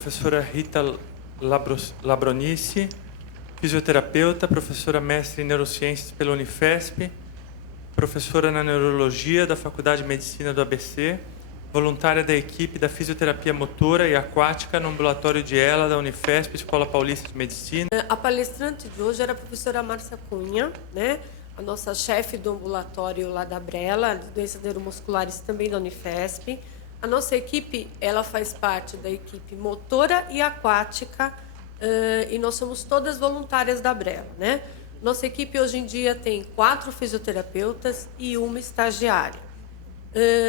Professora Rita Labronice, fisioterapeuta, professora mestre em neurociências pela Unifesp, professora na neurologia da Faculdade de Medicina do ABC, voluntária da equipe da fisioterapia motora e aquática no ambulatório de ELA da Unifesp, Escola Paulista de Medicina. A palestrante de hoje era a professora Márcia Cunha, né? A nossa chefe do ambulatório lá da Brela, de doenças neuromusculares, também da Unifesp. A nossa equipe, ela faz parte da equipe motora e aquática, e nós somos todas voluntárias da Brela, né? Nossa equipe hoje em dia tem 4 fisioterapeutas e 1 estagiária.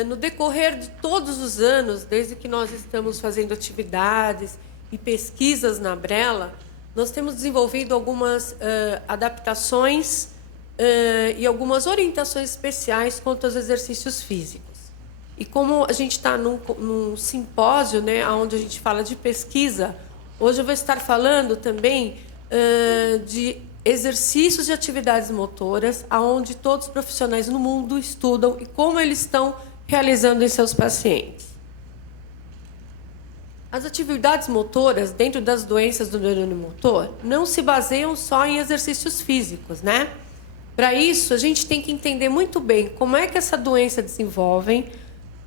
No decorrer de todos os anos, desde que nós estamos fazendo atividades e pesquisas na Brela, nós temos desenvolvido algumas adaptações e algumas orientações especiais quanto aos exercícios físicos. E como a gente está num simpósio, né, onde a gente fala de pesquisa, hoje eu vou estar falando também de exercícios de atividades motoras, onde todos os profissionais no mundo estudam e como eles estão realizando em seus pacientes. As atividades motoras, dentro das doenças do neurônio motor, não se baseiam só em exercícios físicos, né? Para isso, a gente tem que entender muito bem como é que essa doença desenvolve,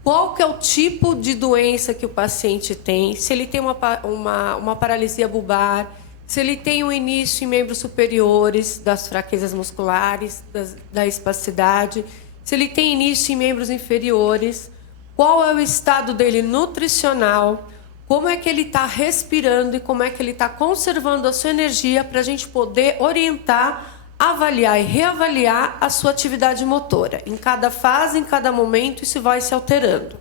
qual que é o tipo de doença que o paciente tem, se ele tem uma paralisia bulbar, se ele tem um início em membros superiores das fraquezas musculares, da espasticidade, se ele tem início em membros inferiores, qual é o estado dele nutricional, como é que ele está respirando e como é que ele está conservando a sua energia para a gente poder orientar, avaliar e reavaliar a sua atividade motora. Em cada fase, em cada momento, isso vai se alterando.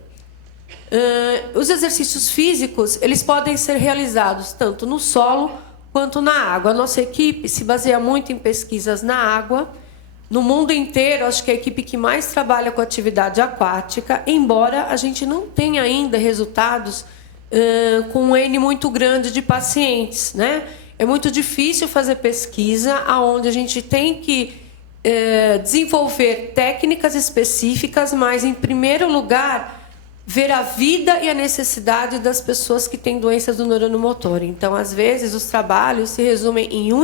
Os exercícios físicos, eles podem ser realizados tanto no solo quanto na água. A nossa equipe se baseia muito em pesquisas na água. No mundo inteiro, acho que é a equipe que mais trabalha com atividade aquática, embora a gente não tenha ainda resultados com um N muito grande de pacientes, né? É muito difícil fazer pesquisa onde a gente tem que desenvolver técnicas específicas, mas, em primeiro lugar, ver a vida e a necessidade das pessoas que têm doenças do neurônio motor. Então, às vezes, os trabalhos se resumem em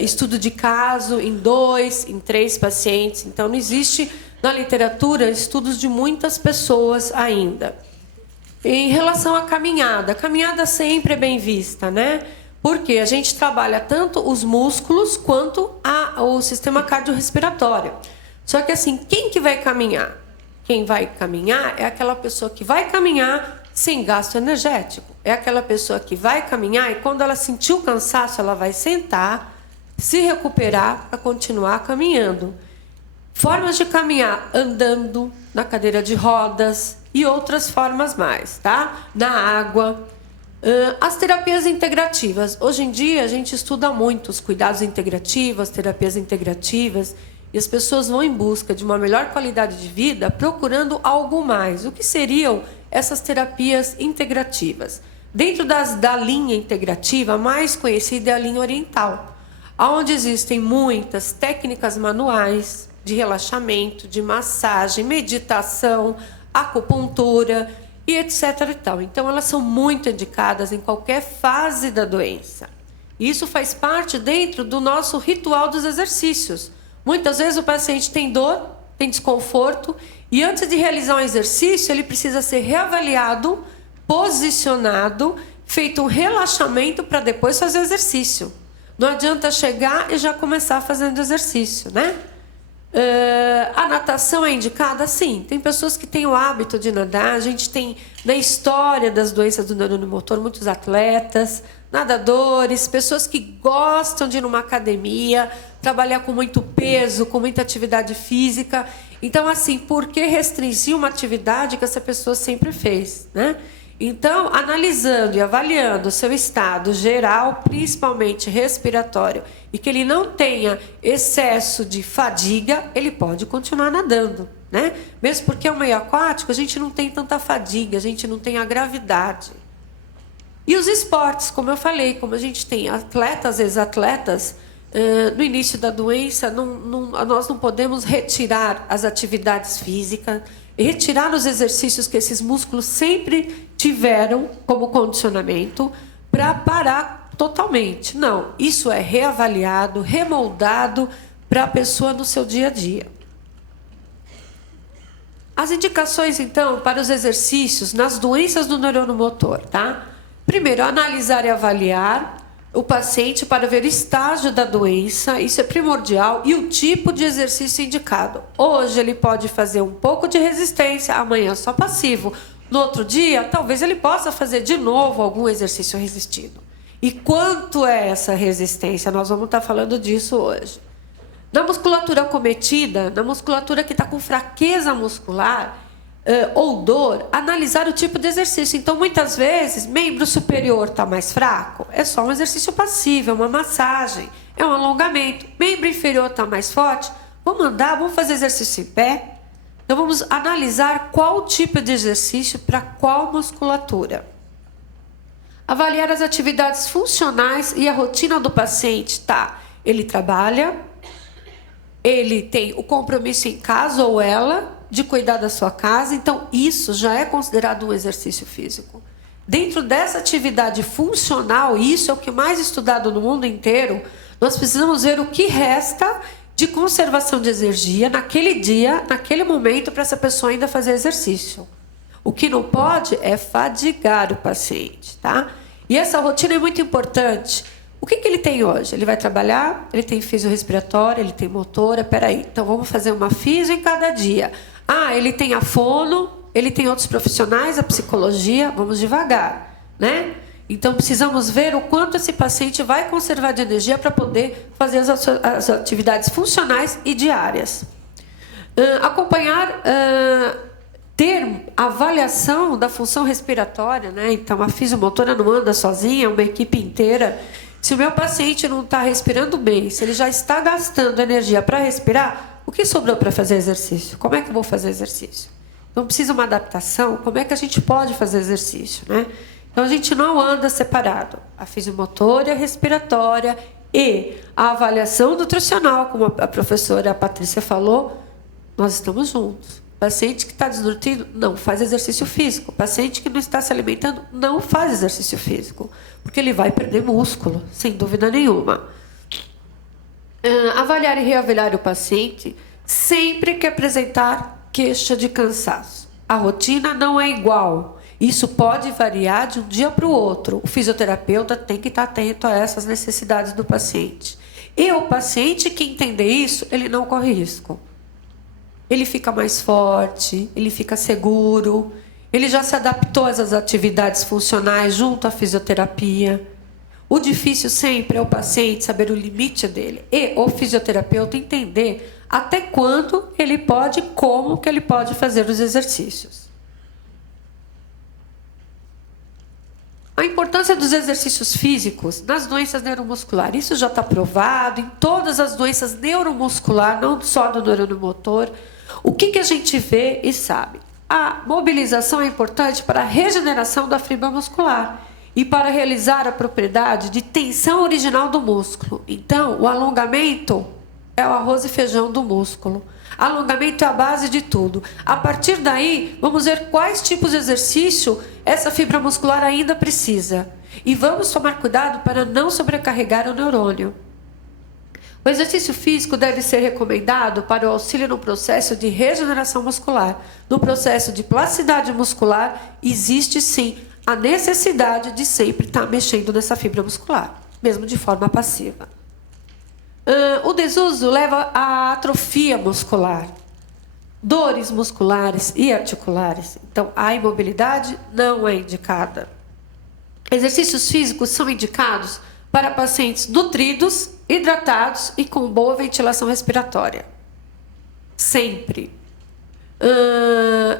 estudo de caso, em 2, em 3 pacientes. Então, não existe na literatura estudos de muitas pessoas ainda. Em relação à caminhada, a caminhada sempre é bem vista, né? Porque a gente trabalha tanto os músculos quanto o sistema cardiorrespiratório. Só que assim, quem que vai caminhar? Quem vai caminhar é aquela pessoa que vai caminhar sem gasto energético. É aquela pessoa que vai caminhar e quando ela sentir o cansaço, ela vai sentar, se recuperar para continuar caminhando. Formas de caminhar andando, na cadeira de rodas e outras formas mais, tá? Na água. As terapias integrativas. Hoje em dia, a gente estuda muito os cuidados integrativos, as terapias integrativas, e as pessoas vão em busca de uma melhor qualidade de vida procurando algo mais. O que seriam essas terapias integrativas? Dentro da linha integrativa, a mais conhecida é a linha oriental, onde existem muitas técnicas manuais de relaxamento, de massagem, meditação, acupuntura e etc. e tal. Então, elas são muito indicadas em qualquer fase da doença. Isso faz parte dentro do nosso ritual dos exercícios. Muitas vezes o paciente tem dor, tem desconforto, e antes de realizar um exercício, ele precisa ser reavaliado, posicionado, feito um relaxamento para depois fazer o exercício. Não adianta chegar e já começar fazendo exercício, né? A natação é indicada? Sim. Tem pessoas que têm o hábito de nadar. A gente tem, na história das doenças do neurônio motor, muitos atletas, nadadores, pessoas que gostam de ir numa academia, trabalhar com muito peso, com muita atividade física. Então, assim, por que restringir uma atividade que essa pessoa sempre fez, né? Então, analisando e avaliando o seu estado geral, principalmente respiratório, e que ele não tenha excesso de fadiga, ele pode continuar nadando, né? Mesmo porque é um meio aquático, a gente não tem tanta fadiga, a gente não tem a gravidade. E os esportes, como eu falei, como a gente tem atletas, ex-atletas, no início da doença, nós não podemos retirar as atividades físicas, retirar os exercícios que esses músculos sempre tiveram como condicionamento para parar totalmente. Não, isso é reavaliado, remoldado para a pessoa no seu dia a dia. As indicações, então, para os exercícios nas doenças do neurônio motor, tá? Primeiro, analisar e avaliar o paciente para ver o estágio da doença, isso é primordial, e o tipo de exercício indicado. Hoje ele pode fazer um pouco de resistência, amanhã só passivo. No outro dia, talvez ele possa fazer de novo algum exercício resistido. E quanto é essa resistência? Nós vamos estar falando disso hoje. Na musculatura acometida, na musculatura que está com fraqueza muscular ou dor, analisar o tipo de exercício. Então, muitas vezes, membro superior está mais fraco, é só um exercício passivo, é uma massagem, é um alongamento. Membro inferior está mais forte, vamos andar, vamos fazer exercício em pé. Então, vamos analisar qual tipo de exercício para qual musculatura. Avaliar as atividades funcionais e a rotina do paciente. Tá, ele trabalha, ele tem o compromisso em casa ou ela de cuidar da sua casa, então isso já é considerado um exercício físico. Dentro dessa atividade funcional, isso é o que é mais estudado no mundo inteiro, nós precisamos ver o que resta de conservação de energia naquele dia, naquele momento, para essa pessoa ainda fazer exercício. O que não pode é fadigar o paciente, tá? E essa rotina é muito importante. O que ele tem hoje? Ele vai trabalhar, ele tem fisiorrespiratória, ele tem motora, peraí, então vamos fazer uma fisio em cada dia. Ah, ele tem a fono, ele tem outros profissionais, a psicologia, vamos devagar, né? Então precisamos ver o quanto esse paciente vai conservar de energia para poder fazer as atividades funcionais e diárias. Acompanhar, ter avaliação da função respiratória, né? Então a fisiomotora não anda sozinha, é uma equipe inteira. Se o meu paciente não está respirando bem, se ele já está gastando energia para respirar, o que sobrou para fazer exercício? Como é que eu vou fazer exercício? Então, precisa uma adaptação. Como é que a gente pode fazer exercício, né? Então, a gente não anda separado. A fisiomotora, a respiratória e a avaliação nutricional, como a professora Patrícia falou, nós estamos juntos. Paciente que está desnutrido, não faz exercício físico. Paciente que não está se alimentando, não faz exercício físico. Porque ele vai perder músculo, sem dúvida nenhuma. Avaliar e reavaliar o paciente sempre que apresentar queixa de cansaço. A rotina não é igual. Isso pode variar de um dia para o outro. O fisioterapeuta tem que estar atento a essas necessidades do paciente. E o paciente que entender isso, ele não corre risco. Ele fica mais forte, ele fica seguro, ele já se adaptou às atividades funcionais junto à fisioterapia. O difícil sempre é o paciente saber o limite dele e o fisioterapeuta entender até quando ele pode, como que ele pode fazer os exercícios. A importância dos exercícios físicos nas doenças neuromusculares. Isso já está provado em todas as doenças neuromusculares, não só do neurônio motor. O que a gente vê e sabe? A mobilização é importante para a regeneração da fibra muscular e para realizar a propriedade de tensão original do músculo. Então, o alongamento é o arroz e feijão do músculo. Alongamento é a base de tudo. A partir daí, vamos ver quais tipos de exercício essa fibra muscular ainda precisa. E vamos tomar cuidado para não sobrecarregar o neurônio. O exercício físico deve ser recomendado para o auxílio no processo de regeneração muscular. No processo de plasticidade muscular, existe sim a necessidade de sempre estar mexendo nessa fibra muscular, mesmo de forma passiva. O desuso leva à atrofia muscular, dores musculares e articulares. Então, a imobilidade não é indicada. Exercícios físicos são indicados para pacientes nutridos, hidratados e com boa ventilação respiratória. Sempre.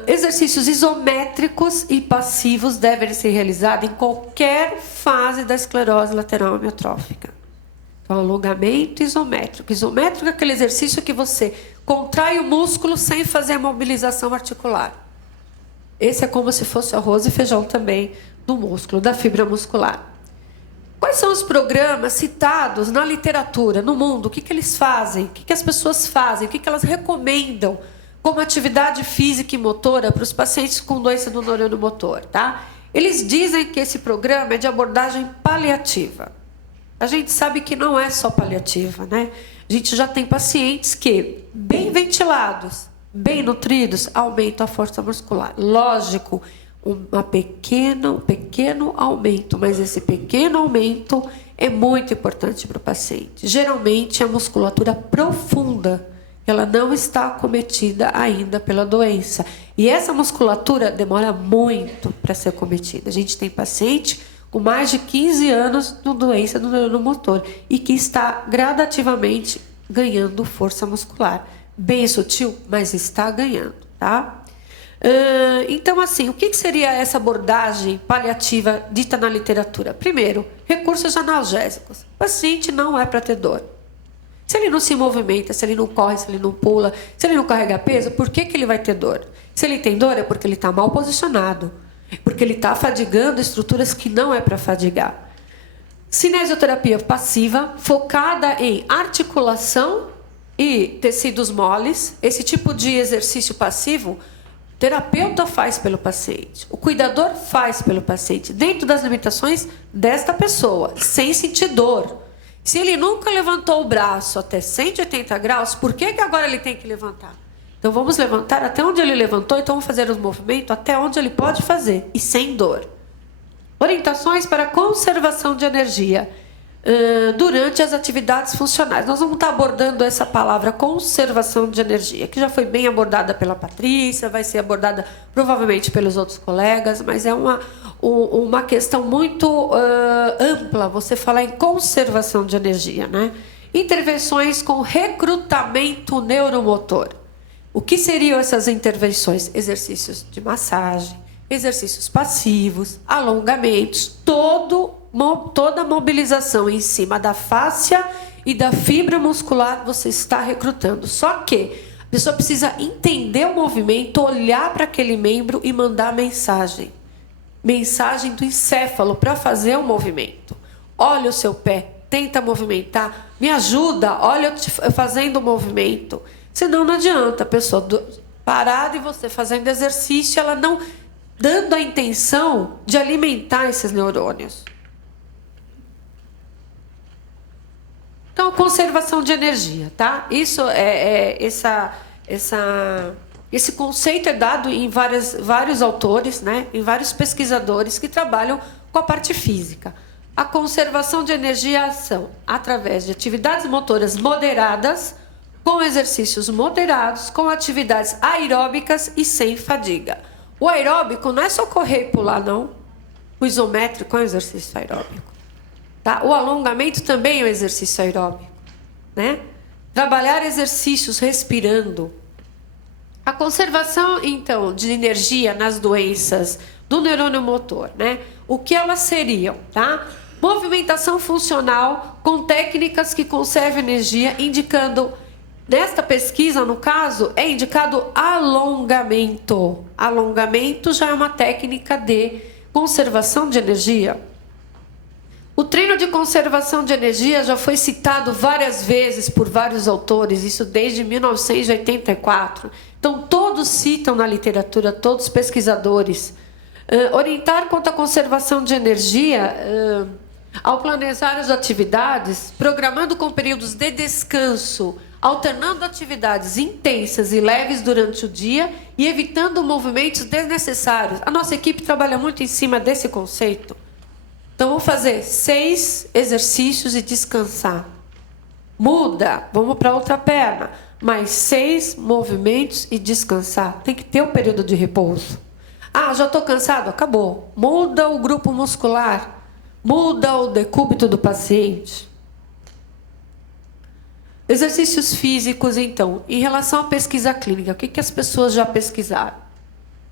Exercícios isométricos e passivos devem ser realizados em qualquer fase da esclerose lateral amiotrófica. Então, alongamento isométrico. Isométrico é aquele exercício que você contrai o músculo sem fazer a mobilização articular. Esse é como se fosse arroz e feijão também do músculo, da fibra muscular. Quais são os programas citados na literatura, no mundo? O que eles fazem? O que as pessoas fazem? O que elas recomendam como atividade física e motora para os pacientes com doença do neurônio motor? Tá? Eles dizem que esse programa é de abordagem paliativa. A gente sabe que não é só paliativa, né? A gente já tem pacientes que, bem ventilados, bem nutridos, aumentam a força muscular. Lógico, um pequeno aumento, mas esse pequeno aumento é muito importante para o paciente. Geralmente, a musculatura profunda, ela não está acometida ainda pela doença. E essa musculatura demora muito para ser acometida. A gente tem paciente com mais de 15 anos de doença do neuromotor e que está gradativamente ganhando força muscular. Bem sutil, mas está ganhando, tá? Então, assim, o que seria essa abordagem paliativa dita na literatura? Primeiro, recursos analgésicos. O paciente não é para ter dor. Se ele não se movimenta, se ele não corre, se ele não pula, se ele não carrega peso, por que ele vai ter dor? Se ele tem dor é porque ele está mal posicionado, porque ele está fadigando estruturas que não é para fadigar. Cinesioterapia passiva, focada em articulação e tecidos moles. Esse tipo de exercício passivo, o terapeuta faz pelo paciente, o cuidador faz pelo paciente, dentro das limitações desta pessoa, sem sentir dor. Se ele nunca levantou o braço até 180 graus, por que agora ele tem que levantar? Então vamos levantar até onde ele levantou, então vamos fazer os movimentos até onde ele pode fazer, e sem dor. Orientações para conservação de energia durante as atividades funcionais. Nós vamos estar abordando essa palavra conservação de energia, que já foi bem abordada pela Patrícia, vai ser abordada provavelmente pelos outros colegas, mas é uma questão muito ampla você falar em conservação de energia, né? Intervenções com recrutamento neuromotor. O que seriam essas intervenções? Exercícios de massagem, exercícios passivos, alongamentos, toda mobilização em cima da fáscia e da fibra muscular você está recrutando. Só que a pessoa precisa entender o movimento, olhar para aquele membro e mandar mensagem. Mensagem do encéfalo para fazer o movimento. Olha o seu pé, tenta movimentar, me ajuda, olha eu fazendo o movimento. Senão não adianta a pessoa parada e você fazendo exercício, ela não dando a intenção de alimentar esses neurônios. Então, conservação de energia, tá? Isso esse conceito é dado em vários autores, né? Em vários pesquisadores que trabalham com a parte física. A conservação de energia é a ação através de atividades motoras moderadas, com exercícios moderados, com atividades aeróbicas e sem fadiga. O aeróbico não é só correr e pular, não. O isométrico é um exercício aeróbico. Tá? O alongamento também é um exercício aeróbico, né? Trabalhar exercícios respirando. A conservação, então, de energia nas doenças do neurônio motor, né? O que elas seriam, tá? Movimentação funcional com técnicas que conservam energia, indicando, nesta pesquisa, no caso, é indicado alongamento. Alongamento já é uma técnica de conservação de energia. O treino de conservação de energia já foi citado várias vezes por vários autores, isso desde 1984. Então, todos citam na literatura, todos os pesquisadores. Orientar quanto à conservação de energia, ao planejar as atividades, programando com períodos de descanso, alternando atividades intensas e leves durante o dia e evitando movimentos desnecessários. A nossa equipe trabalha muito em cima desse conceito. Então, vamos fazer 6 exercícios e descansar. Muda, vamos para outra perna. Mais 6 movimentos e descansar. Tem que ter um período de repouso. Ah, já estou cansado? Acabou. Muda o grupo muscular. Muda o decúbito do paciente. Exercícios físicos, então. Em relação à pesquisa clínica, o que as pessoas já pesquisaram?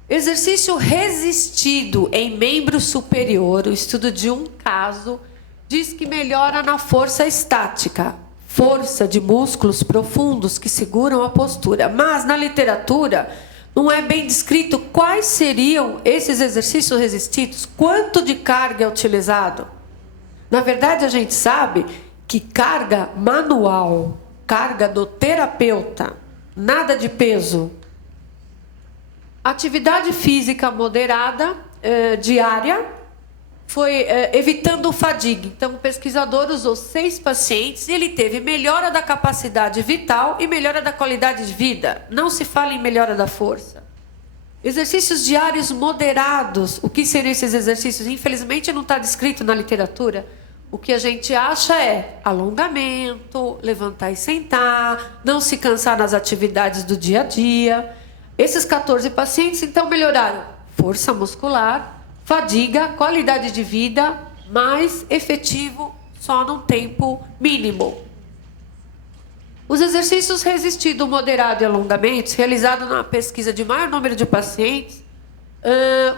Exercício resistido em membro superior. O estudo de um caso diz que melhora na força estática. Força de músculos profundos que seguram a postura. Mas, na literatura, não é bem descrito quais seriam esses exercícios resistidos, quanto de carga é utilizado. Na verdade, a gente sabe que carga manual, carga do terapeuta, nada de peso. Atividade física moderada diária, foi evitando fadiga. Então, o pesquisador usou 6 pacientes e ele teve melhora da capacidade vital e melhora da qualidade de vida. Não se fala em melhora da força. Exercícios diários moderados. O que seriam esses exercícios? Infelizmente, não está descrito na literatura. O que a gente acha é alongamento, levantar e sentar, não se cansar nas atividades do dia a dia. Esses 14 pacientes, então, melhoraram força muscular, fadiga, qualidade de vida, mais efetivo só num tempo mínimo. Os exercícios resistido, moderado e alongamentos, realizados na pesquisa de maior número de pacientes,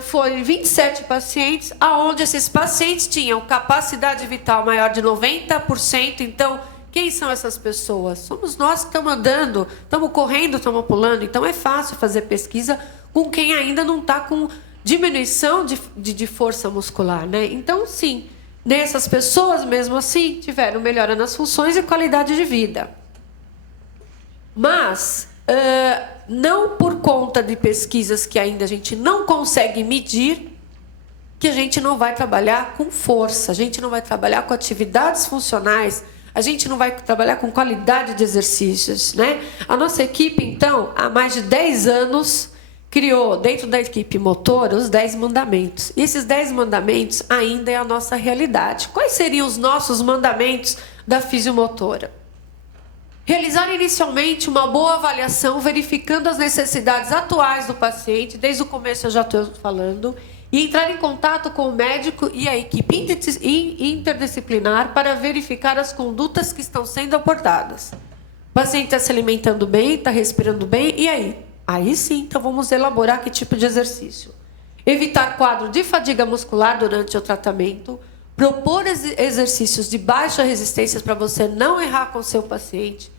foi 27 pacientes, aonde esses pacientes tinham capacidade vital maior de 90%. Então, quem são essas pessoas? Somos nós que estamos andando, estamos correndo, estamos pulando. Então, é fácil fazer pesquisa com quem ainda não está com diminuição de força muscular, né? Então, sim, nessas pessoas, mesmo assim, tiveram melhora nas funções e qualidade de vida. Mas, não por conta de pesquisas que ainda a gente não consegue medir, que a gente não vai trabalhar com força, a gente não vai trabalhar com atividades funcionais, a gente não vai trabalhar com qualidade de exercícios, né? A nossa equipe, então, há mais de 10 anos, criou, dentro da equipe motora, os 10 mandamentos. E esses 10 mandamentos ainda é a nossa realidade. Quais seriam os nossos mandamentos da fisiomotora? Realizar inicialmente uma boa avaliação, verificando as necessidades atuais do paciente, desde o começo eu já estou falando, e entrar em contato com o médico e a equipe interdisciplinar para verificar as condutas que estão sendo abordadas. O paciente está se alimentando bem, está respirando bem, e aí? Aí sim, então vamos elaborar que tipo de exercício. Evitar quadro de fadiga muscular durante o tratamento, propor exercícios de baixa resistência para você não errar com o seu paciente,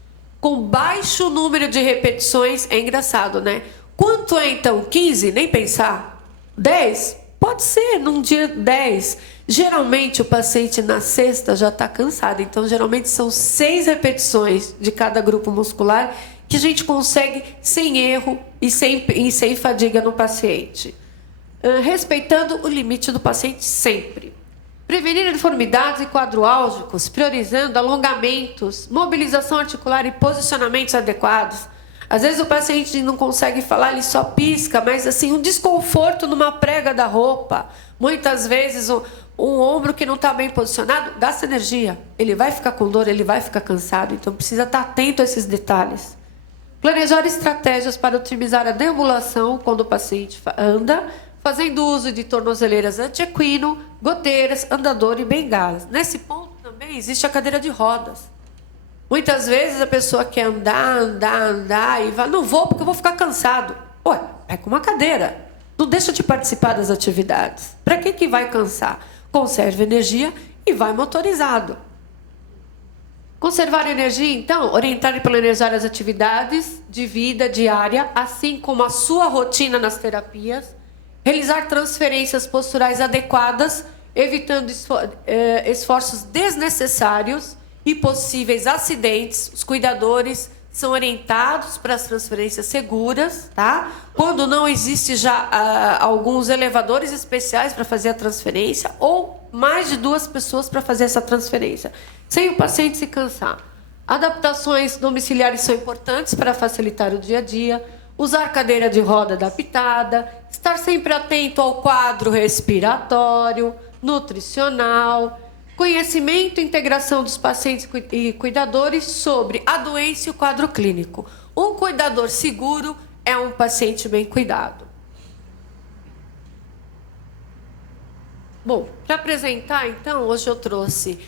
com baixo número de repetições. É engraçado, né? Quanto é então 15? Nem pensar. 10? Pode ser, num dia 10. Geralmente o paciente na sexta já está cansado, então geralmente são 6 repetições de cada grupo muscular que a gente consegue sem erro e sem fadiga no paciente. Respeitando o limite do paciente sempre. Prevenir deformidades e quadros álgicos, priorizando alongamentos, mobilização articular e posicionamentos adequados. Às vezes o paciente não consegue falar, ele só pisca, mas assim, um desconforto numa prega da roupa. Muitas vezes um ombro que não está bem posicionado, gasta energia. Ele vai ficar com dor, ele vai ficar cansado. Então precisa estar atento a esses detalhes. Planejar estratégias para otimizar a deambulação quando o paciente anda, fazendo uso de tornozeleiras anti-equino, goteiras, andador e bengalas. Nesse ponto também existe a cadeira de rodas. Muitas vezes a pessoa quer andar e vai, não vou porque eu vou ficar cansado. Ué, é com uma cadeira. Não deixa de participar das atividades. Para que vai cansar? Conserve energia e vai motorizado. Conservar energia, então, orientar e planejar as atividades de vida diária, assim como a sua rotina nas terapias, realizar transferências posturais adequadas, evitando esforços desnecessários e possíveis acidentes. Os cuidadores são orientados para as transferências seguras, tá? Quando não existe já alguns elevadores especiais para fazer a transferência ou mais de 2 pessoas para fazer essa transferência, sem o paciente se cansar. Adaptações domiciliares são importantes para facilitar o dia a dia. Usar cadeira de roda adaptada, estar sempre atento ao quadro respiratório, nutricional, conhecimento e integração dos pacientes e cuidadores sobre a doença e o quadro clínico. Um cuidador seguro é um paciente bem cuidado. Bom, para apresentar, então, hoje eu trouxe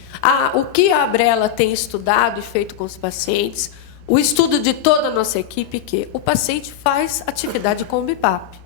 o que a Abrela tem estudado e feito com os pacientes, o estudo de toda a nossa equipe, que o paciente faz atividade com o BIPAP.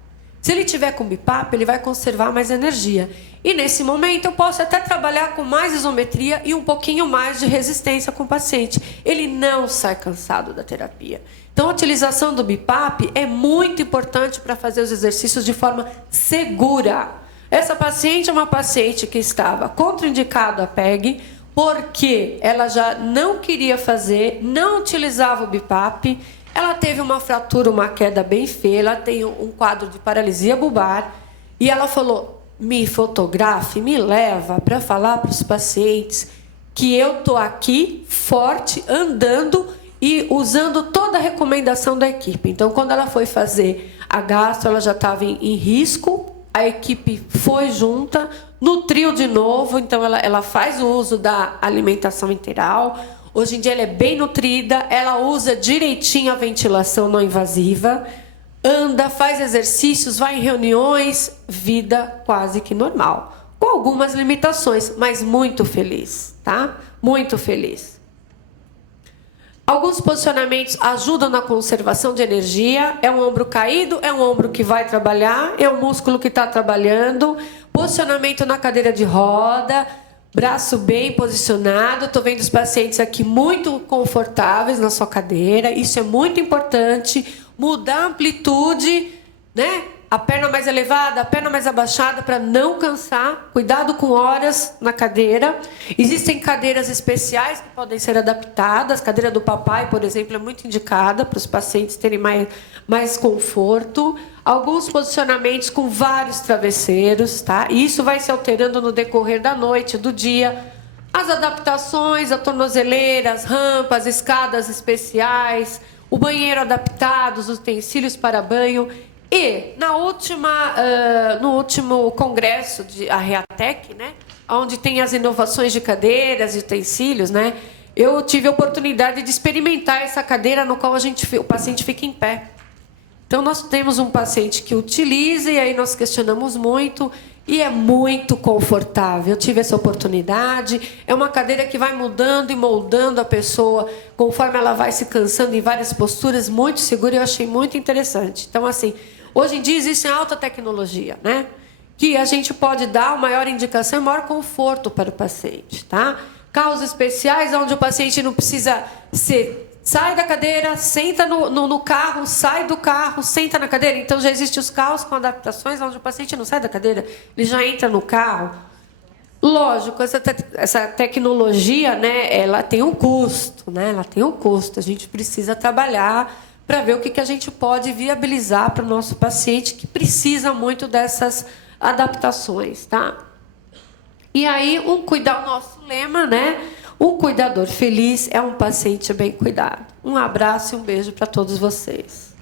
Se ele tiver com BIPAP, ele vai conservar mais energia. E nesse momento eu posso até trabalhar com mais isometria e um pouquinho mais de resistência com o paciente. Ele não sai cansado da terapia. Então a utilização do BIPAP é muito importante para fazer os exercícios de forma segura. Essa paciente é uma paciente que estava contraindicada a PEG, porque ela já não queria fazer, não utilizava o BIPAP, ela teve uma fratura, uma queda bem feia, ela tem um quadro de paralisia bulbar, e ela falou, me fotografa, me leva para falar para os pacientes que eu estou aqui, forte, andando e usando toda a recomendação da equipe. Então, quando ela foi fazer a gastro, ela já estava em risco, a equipe foi junta, nutriu de novo, então ela faz o uso da alimentação integral. Hoje em dia ela é bem nutrida, ela usa direitinho a ventilação não invasiva, anda, faz exercícios, vai em reuniões, vida quase que normal. Com algumas limitações, mas muito feliz, tá? Muito feliz. Alguns posicionamentos ajudam na conservação de energia. É um ombro caído, é um ombro que vai trabalhar, é um músculo que está trabalhando. Posicionamento na cadeira de roda, braço bem posicionado. Estou vendo os pacientes aqui muito confortáveis na sua cadeira. Isso é muito importante. Mudar a amplitude, né? A perna mais elevada, a perna mais abaixada, para não cansar. Cuidado com horas na cadeira. Existem cadeiras especiais que podem ser adaptadas. A cadeira do papai, por exemplo, é muito indicada para os pacientes terem mais conforto. Alguns posicionamentos com vários travesseiros, tá? E isso vai se alterando no decorrer da noite, do dia. As adaptações, a tornozeleira, as rampas, escadas especiais, o banheiro adaptado, os utensílios para banho. E no último congresso de a Reatec, né, onde tem as inovações de cadeiras e utensílios, né, eu tive a oportunidade de experimentar essa cadeira no qual o paciente fica em pé. Então nós temos um paciente que utiliza e aí nós questionamos muito e é muito confortável. Eu tive essa oportunidade. É uma cadeira que vai mudando e moldando a pessoa conforme ela vai se cansando em várias posturas, muito segura. Eu achei muito interessante. Então, assim, hoje em dia existe alta tecnologia, né? Que a gente pode dar uma maior indicação e maior conforto para o paciente, tá? Carros especiais onde o paciente não precisa sai da cadeira, senta no carro, sai do carro, senta na cadeira. Então, já existem os carros com adaptações onde o paciente não sai da cadeira, ele já entra no carro. Lógico, essa tecnologia, né, ela tem um custo, né? Ela tem um custo. A gente precisa trabalhar para ver o que a gente pode viabilizar para o nosso paciente que precisa muito dessas adaptações, tá? E aí, cuidar o nosso lema, né? Um cuidador feliz é um paciente bem cuidado. Um abraço e um beijo para todos vocês.